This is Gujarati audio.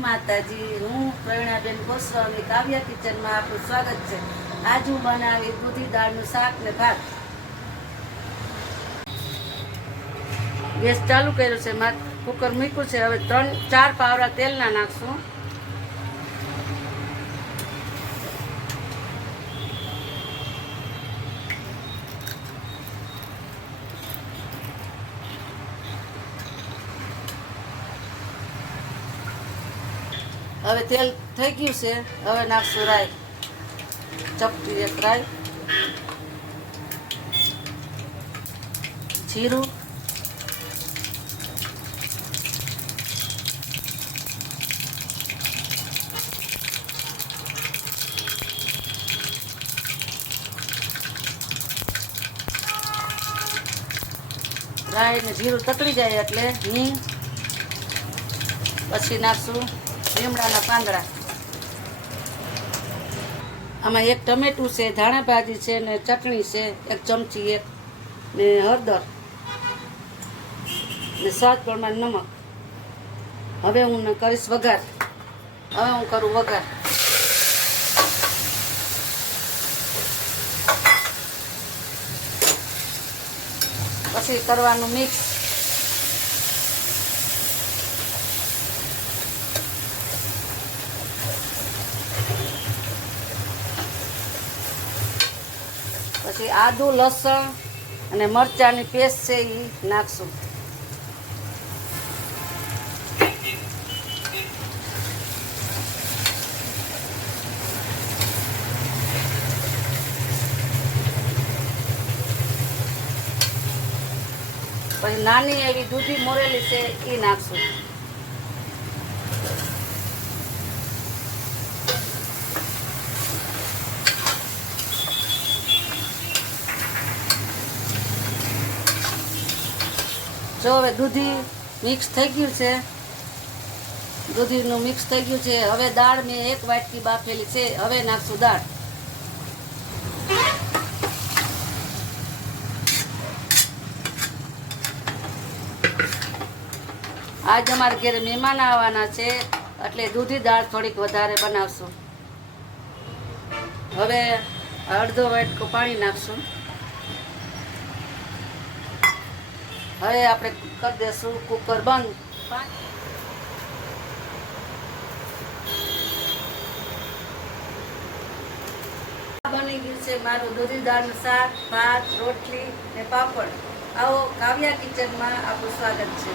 માતાજી। હું પ્રવીણાબેન ગોસ્વામી કાવ્યા કિચનમાં આપનું સ્વાગત છે। આજ હું બનાવી દૂધી દાળનું શાક ને ભાત। ગેસ ચાલુ કર્યો છે, કુકર મૂક્યું છે। હવે 3-4 પાવડા તેલના નાખશું। હવે તેલ થઈ ગયું છે। હવે નાખશું રાઈ, ચપટી એક રાઈ, જીરું, રાઈ ને જીરું તતડી જાય એટલે હિંગ, પછી નાખશું લીમડાના પાંદડા। આમાં એક ટમેટું છે, ધાણા ભાજી છે ને ચટણી છે 1 ચમચી, એક ને હળદર ને સ્વાદ પ્રમાણે નમક। હવે હું કરીશ વઘાર। હવે હું કરું વઘાર। પછી કરવાનું મિક્સ। પછી આદુ, લસણ અને મરચાંની પેસ્ટ છે એ નાખશું। પછી નાની એવી દૂધી મોરેલી છે એ નાખશું। જો હવે દૂધી મિક્સ થઈ ગયું છે, દૂધીનું મિક્સ થઈ ગયું છે। હવે દાળ મેં 1 વાટકી બાફેલી છે, હવે નાખશું દાળ। આજ અમારા ઘરે મહેમાન આવવાના છે એટલે દૂધી દાળ થોડીક વધારે બનાવશું। હવે અડધો વાટકો પાણી નાખશું। હવે આપણે કરી દઈશું કુકર બંધ। બની ગયું છે મારું દૂધી દાળનું શાક, ભાત, રોટલી ને પાપડ। આવો કાવ્યા કિચનમાં આપનું સ્વાગત છે।